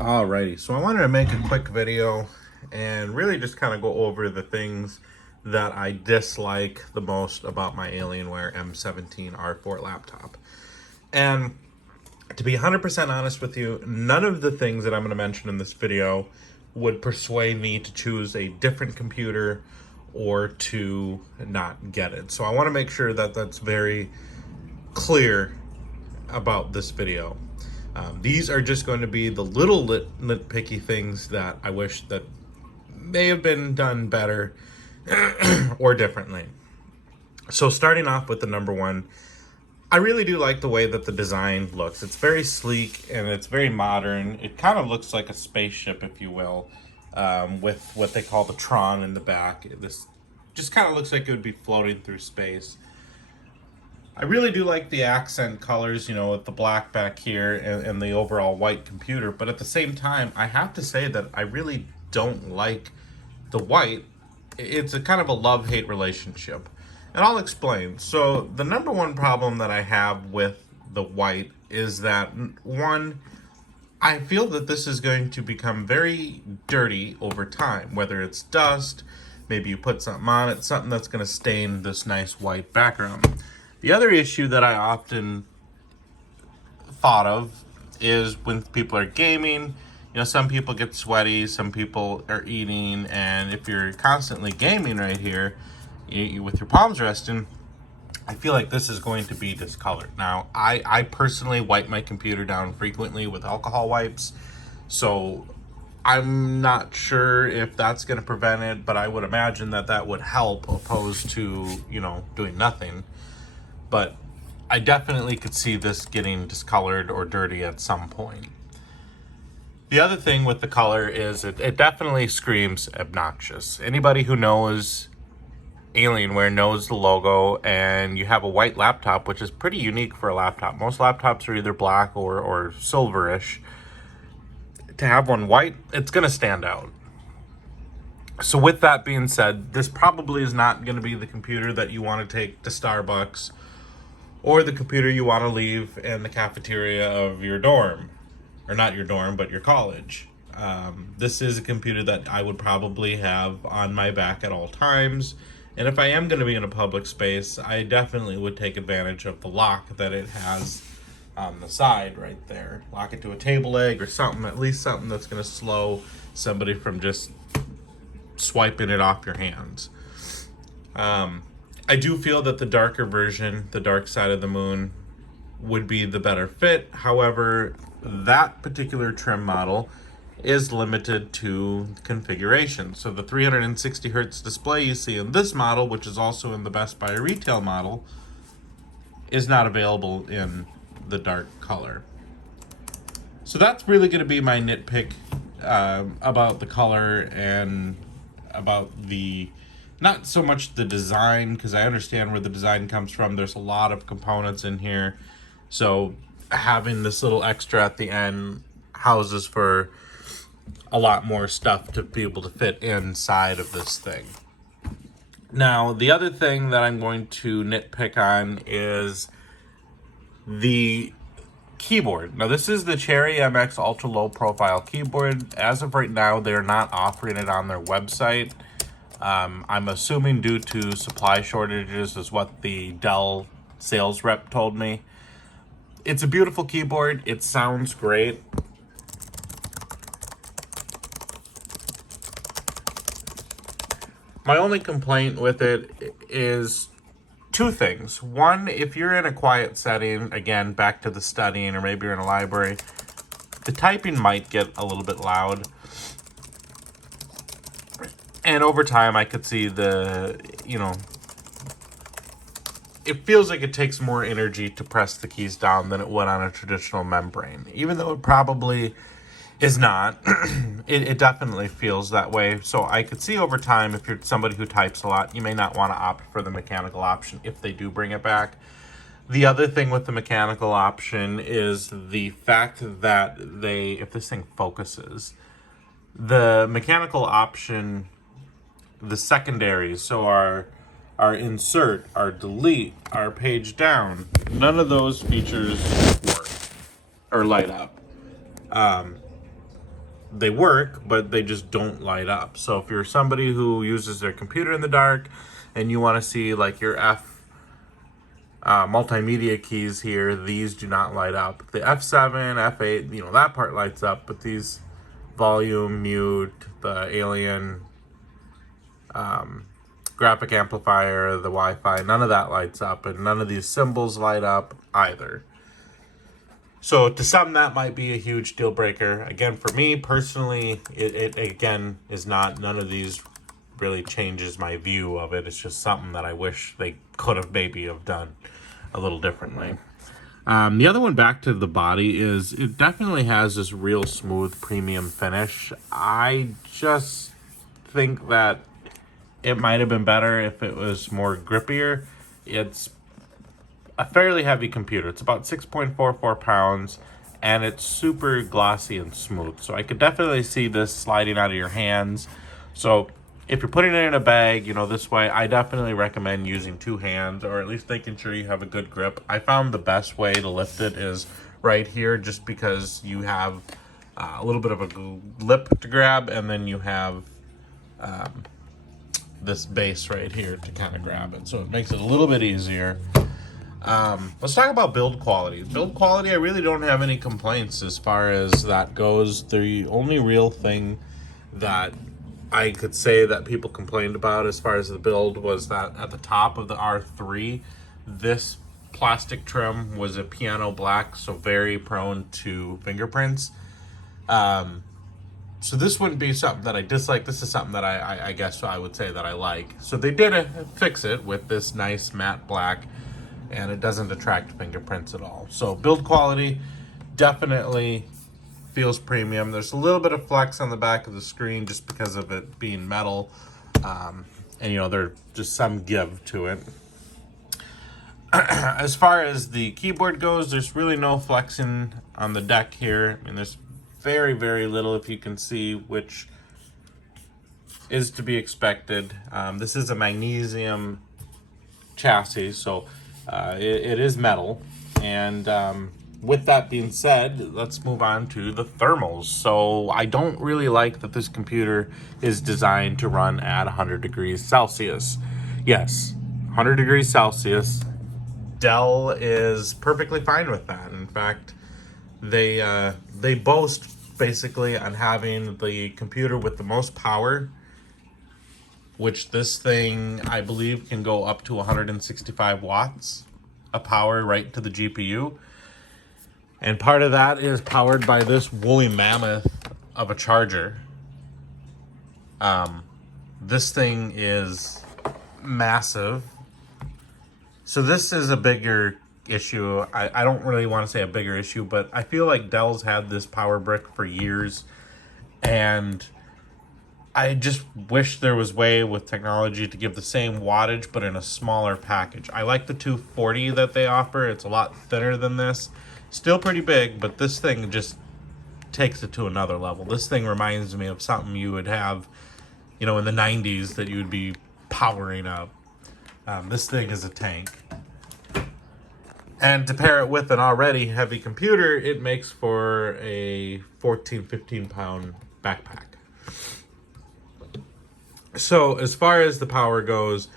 Alrighty, so I wanted to make a quick video and really just kind of go over the things that I dislike the most about my Alienware m17 R4 laptop. And to be 100% honest with you, none of the things that I'm going to mention in this video would persuade me to choose a different computer or to not get it. So I want to make sure that that's very clear about this video. These are just going to be the little nitpicky things that I wish that may have been done better or differently. So starting off with the number one, I really do like the way that the design looks. It's very sleek and it's very modern. It kind of looks like a spaceship, if you will, with what they call the Tron in the back. This just kind of looks like it would be floating through space. I really do like the accent colors, you know, with the black back here and the overall white computer. But at the same time, I have to say that I really don't like the white. It's a kind of a love-hate relationship. And I'll explain. So the number one problem that I have with the white is that, one, I feel that this is going to become very dirty over time. Whether it's dust, maybe you put something on it, something that's going to stain this nice white background. The other issue that I often thought of is when people are gaming, you know, some people get sweaty, some people are eating, and if you're constantly gaming right here, with your palms resting, I feel like this is going to be discolored. Now, I personally wipe my computer down frequently with alcohol wipes, so I'm not sure if that's going to prevent it, but I would imagine that that would help opposed to, you know, doing nothing. But I definitely could see this getting discolored or dirty at some point. The other thing with the color is it definitely screams obnoxious. Anybody who knows Alienware knows the logo, and you have a white laptop, which is pretty unique for a laptop. Most laptops are either black or silverish. To have one white, it's going to stand out. So with that being said, this probably is not going to be the computer that you want to take to Starbucks or the computer you want to leave in the cafeteria of your dorm. Or not your dorm, but your college. This is a computer that I would probably have on my back at all times. And if I am going to be in a public space, I definitely would take advantage of the lock that it has on the side right there. Lock it to a table leg or something, at least something that's going to slow somebody from just swiping it off your hands. I do feel that the darker version, the dark side of the moon, would be the better fit. However, that particular trim model is limited to configuration. So the 360 hertz display you see in this model, which is also in the Best Buy retail model, is not available in the dark color. So that's really going to be my nitpick about the color and about the, not so much the design, because I understand where the design comes from. There's a lot of components in here. So having this little extra at the end houses for a lot more stuff to be able to fit inside of this thing. Now, the other thing that I'm going to nitpick on is the keyboard. Now, this is the Cherry MX Ultra Low Profile keyboard. As of right now, they're not offering it on their website. I'm assuming due to supply shortages is what the Dell sales rep told me. It's a beautiful keyboard. It sounds great. My only complaint with it is two things. One, if you're in a quiet setting, again, back to the studying, or maybe you're in a library, the typing might get a little bit loud. And over time, I could see the, you know, it feels like it takes more energy to press the keys down than it would on a traditional membrane. Even though it probably is not, it definitely feels that way. So I could see over time, if you're somebody who types a lot, you may not want to opt for the mechanical option if they do bring it back. The other thing with the mechanical option is the fact that if this thing focuses, the mechanical option, the secondaries, so our insert, our delete, our page down, none of those features work or light up. they work, but they just don't light up. So if you're somebody who uses their computer in the dark and you want to see like your multimedia keys here, these do not light up. The F7, F8, you know, that part lights up, but these volume, mute, the alien graphic amplifier, the Wi-Fi, none of that lights up, and none of these symbols light up either. So to some, that might be a huge deal breaker. Again, for me personally, it again is not, none of these really changes my view of it. It's just something that I wish they could have maybe have done a little differently. The other one, back to the body, is it definitely has this real smooth premium finish. I just think that it might have been better if it was more grippier. It's a fairly heavy computer. It's about 6.44 pounds, and it's super glossy and smooth. So I could definitely see this sliding out of your hands. So if you're putting it in a bag, you know, this way, I definitely recommend using two hands, or at least making sure you have a good grip. I found the best way to lift it is right here, just because you have a little bit of a lip to grab, and then you have this base right here to kind of grab it. So it makes it a little bit easier. Let's talk about build quality. Build quality, I really don't have any complaints as far as that goes. The only real thing that I could say that people complained about as far as the build was that at the top of the R3, this plastic trim was a piano black, so very prone to fingerprints. So this wouldn't be something that I dislike. This is something that I guess I would say that I like. So they did fix it with this nice matte black, and it doesn't attract fingerprints at all. So build quality definitely feels premium. There's a little bit of flex on the back of the screen just because of it being metal. And, you know, there's just some give to it. As far as the keyboard goes, there's really no flexing on the deck here. I mean, there's very, very little, if you can see, which is to be expected. This is a magnesium chassis, so it is metal. And with that being said, let's move on to the thermals. So I don't really like that this computer is designed to run at 100 degrees Celsius. Yes, 100 degrees Celsius. Dell is perfectly fine with that. In fact, they boast basically on having the computer with the most power, which this thing, I believe, can go up to 165 watts of power right to the GPU. And part of that is powered by this woolly mammoth of a charger. This thing is massive. So this is a bigger issue. I don't really want to say a bigger issue, but I feel like Dell's had this power brick for years, and I just wish there was way with technology to give the same wattage but in a smaller package. I like the 240 that they offer. It's a lot thinner than this. Still pretty big, but this thing just takes it to another level. This thing reminds me of something you would have, you know, in the 90s that you would be powering up. This thing is a tank. And to pair it with an already heavy computer, it makes for a 14, 15 pound backpack. So as far as the power goes,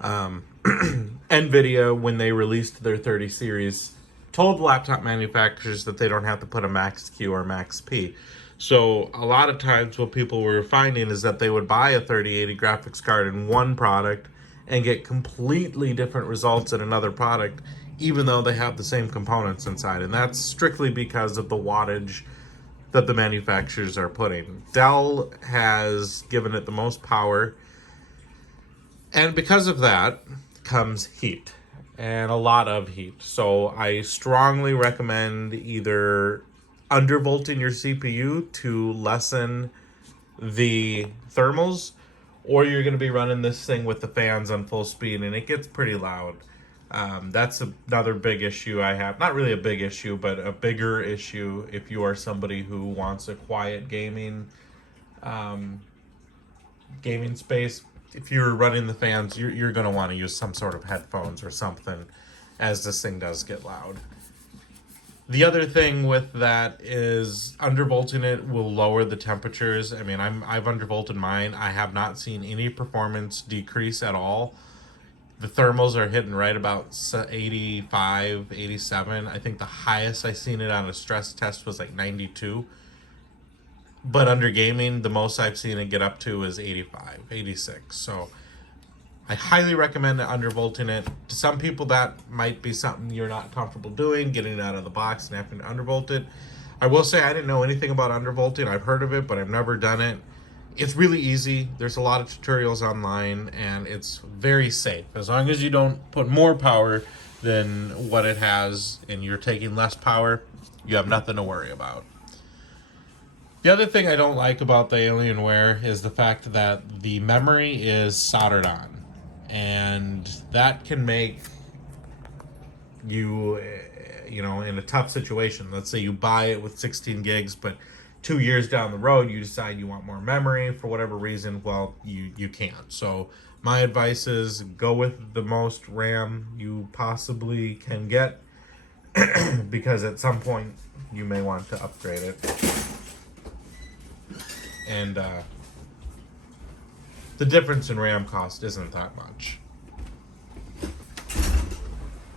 NVIDIA, when they released their 30 series, told laptop manufacturers that they don't have to put a max Q or max P. So a lot of times what people were finding is that they would buy a 3080 graphics card in one product and get completely different results in another product, even though they have the same components inside. And that's strictly because of the wattage that the manufacturers are putting. Dell has given it the most power, and because of that comes heat, and a lot of heat. So I strongly recommend either undervolting your CPU to lessen the thermals, or you're going to be running this thing with the fans on full speed, and it gets pretty loud. That's another big issue I have. Not really a big issue, but a bigger issue if you are somebody who wants a quiet gaming space. If you're running the fans, you're going to want to use some sort of headphones or something, as this thing does get loud. The other thing with that is undervolting it will lower the temperatures. I mean, I've undervolted mine. I have not seen any performance decrease at all. The thermals are hitting right about 85, 87. I think the highest I seen it on a stress test was like 92. But under gaming, the most I've seen it get up to is 85, 86. So I highly recommend undervolting it. To some people, that might be something you're not comfortable doing, getting it out of the box and having to undervolt it. I will say I didn't know anything about undervolting. I've heard of it, but I've never done it. It's really easy. There's a lot of tutorials online, and it's very safe. As long as you don't put more power than what it has and you're taking less power, you have nothing to worry about. The other thing I don't like about the Alienware is the fact that the memory is soldered on. And that can make you, in a tough situation. Let's say you buy it with 16 gigs, but 2 years down the road, you decide you want more memory for whatever reason. Well, you can't. So my advice is go with the most RAM you possibly can get because at some point you may want to upgrade it. And the difference in RAM cost isn't that much.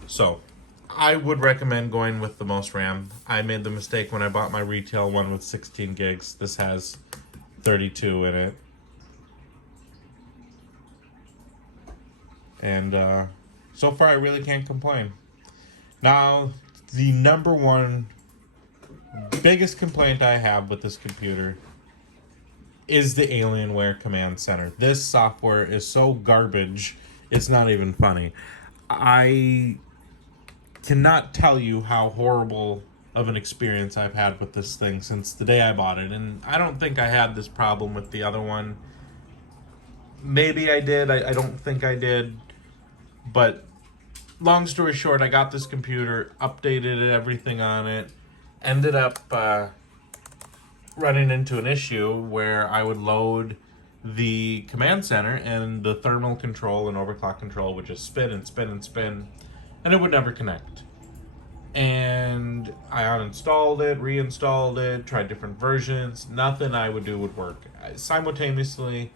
So I would recommend going with the most RAM. I made the mistake when I bought my retail one with 16 gigs. This has 32 in it. And so far I really can't complain. Now, the number one biggest complaint I have with this computer is the Alienware Command Center. This software is so garbage, it's not even funny. I cannot tell you how horrible of an experience I've had with this thing since the day I bought it. And I don't think I had this problem with the other one. Maybe I did. I don't think I did. But long story short, I got this computer, updated everything on it, ended up running into an issue where I would load the command center and the thermal control and overclock control would just spin and spin and spin, and it would never connect. And I uninstalled it, reinstalled it, tried different versions. Nothing I would do would work. Simultaneously,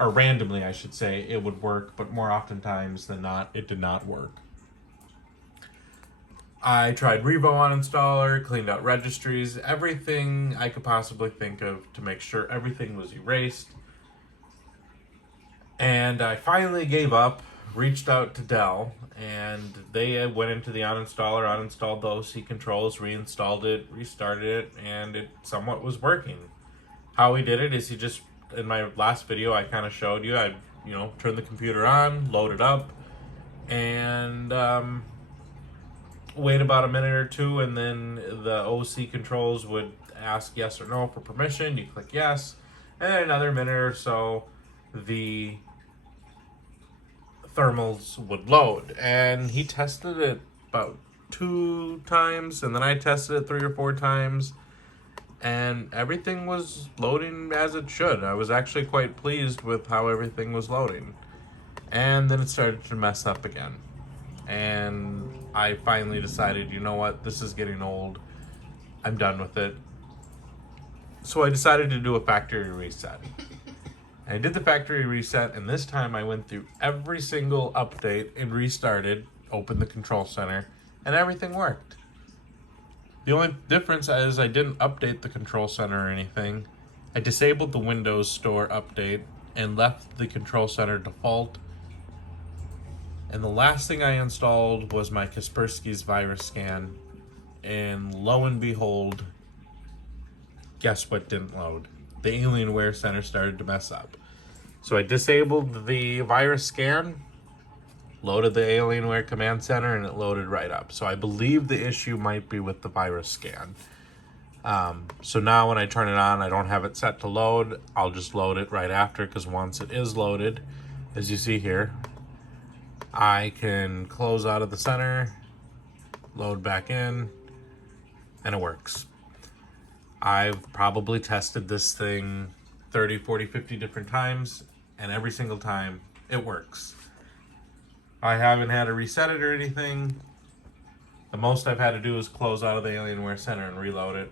or randomly I should say, it would work, but more oftentimes than not, it did not work. I tried Revo uninstaller, cleaned out registries, everything I could possibly think of to make sure everything was erased. And I finally gave up, reached out to Dell, and they went into the uninstaller, uninstalled the OC controls, reinstalled it, restarted it, and it somewhat was working. How he did it is he just, in my last video I kind of showed you, I turned the computer on, load it up, and wait about a minute or two, and then the OC controls would ask yes or no for permission. You click yes, and another minute or so, the thermals would load. And he tested it about 2 times, and then I tested it 3 or 4 times, and everything was loading as it should. I was actually quite pleased with how everything was loading. And then it started to mess up again. And I finally decided, you know what, this is getting old. I'm done with it. So I decided to do a factory reset. I did the factory reset, and this time I went through every single update and restarted, opened the control center, and everything worked. The only difference is I didn't update the control center or anything. I disabled the Windows Store update and left the control center default. And the last thing I installed was my Kaspersky's virus scan. And lo and behold, guess what didn't load? The Alienware Center started to mess up. So I disabled the virus scan, loaded the Alienware Command Center, and it loaded right up. So I believe the issue might be with the virus scan. So now when I turn it on, I don't have it set to load. I'll just load it right after, because once it is loaded, as you see here, I can close out of the center, load back in, and it works. I've probably tested this thing 30, 40, 50 different times, and every single time it works. I haven't had to reset it or anything. The most I've had to do is close out of the Alienware Center and reload it,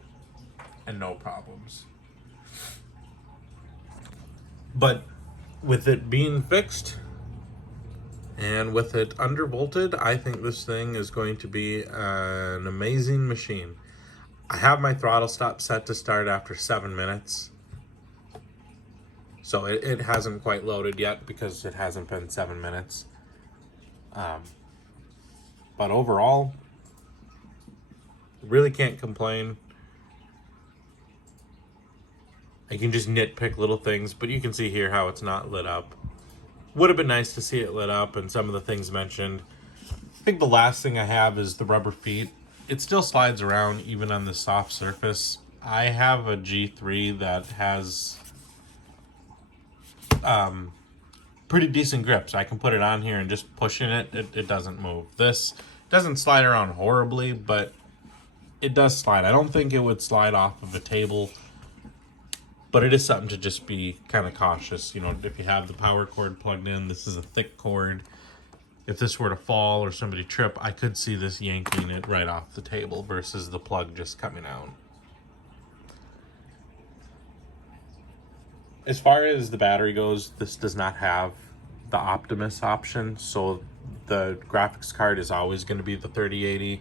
and no problems. But with it being fixed and with it undervolted, I think this thing is going to be an amazing machine. I have my throttle stop set to start after 7 minutes. So it hasn't quite loaded yet because it hasn't been 7 minutes. But overall, really can't complain. I can just nitpick little things, but you can see here how it's not lit up. Would have been nice to see it lit up and some of the things mentioned. I think the last thing I have is the rubber feet. It still slides around even on the soft surface. I have a G3 that has pretty decent grips. I can put it on here and just pushing it doesn't move. This doesn't slide around horribly, but it does slide. I don't think it would slide off of a table, but it is something to just be kind of cautious. You know, if you have the power cord plugged in, this is a thick cord. If this were to fall or somebody trip, I could see this yanking it right off the table versus the plug just coming out. As far as the battery goes, this does not have the Optimus option, so the graphics card is always going to be the 3080.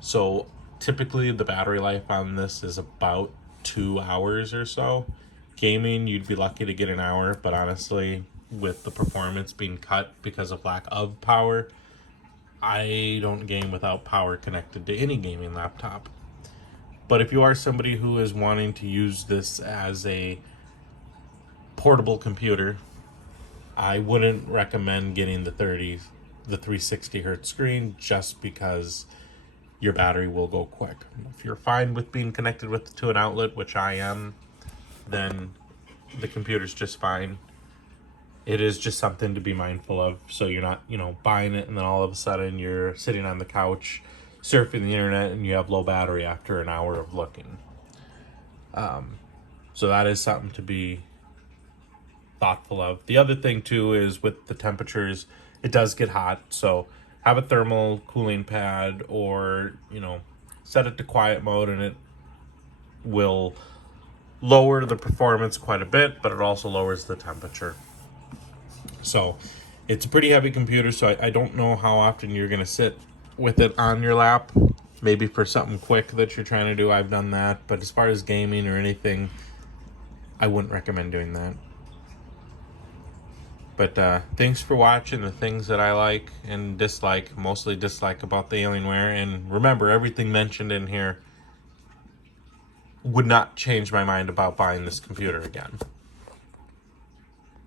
So typically the battery life on this is about 2 hours or so. Gaming, you'd be lucky to get an hour, but honestly, with the performance being cut because of lack of power, I don't game without power connected to any gaming laptop. But if you are somebody who is wanting to use this as a portable computer, I wouldn't recommend getting the 360 hertz screen just because your battery will go quick. If you're fine with being connected to an outlet, which I am, then the computer's just fine. It is just something to be mindful of, so you're not, buying it and then all of a sudden you're sitting on the couch surfing the internet and you have low battery after an hour of looking. So that is something to be thoughtful of. The other thing too is with the temperatures, it does get hot, so have a thermal cooling pad or set it to quiet mode, and it will lower the performance quite a bit, but it also lowers the temperature. So it's a pretty heavy computer, so I don't know how often you're going to sit with it on your lap. Maybe for something quick that you're trying to do, I've done that, but as far as gaming or anything, I wouldn't recommend doing that. But thanks for watching the things that I like and dislike, mostly dislike about the Alienware. And remember, everything mentioned in here would not change my mind about buying this computer again.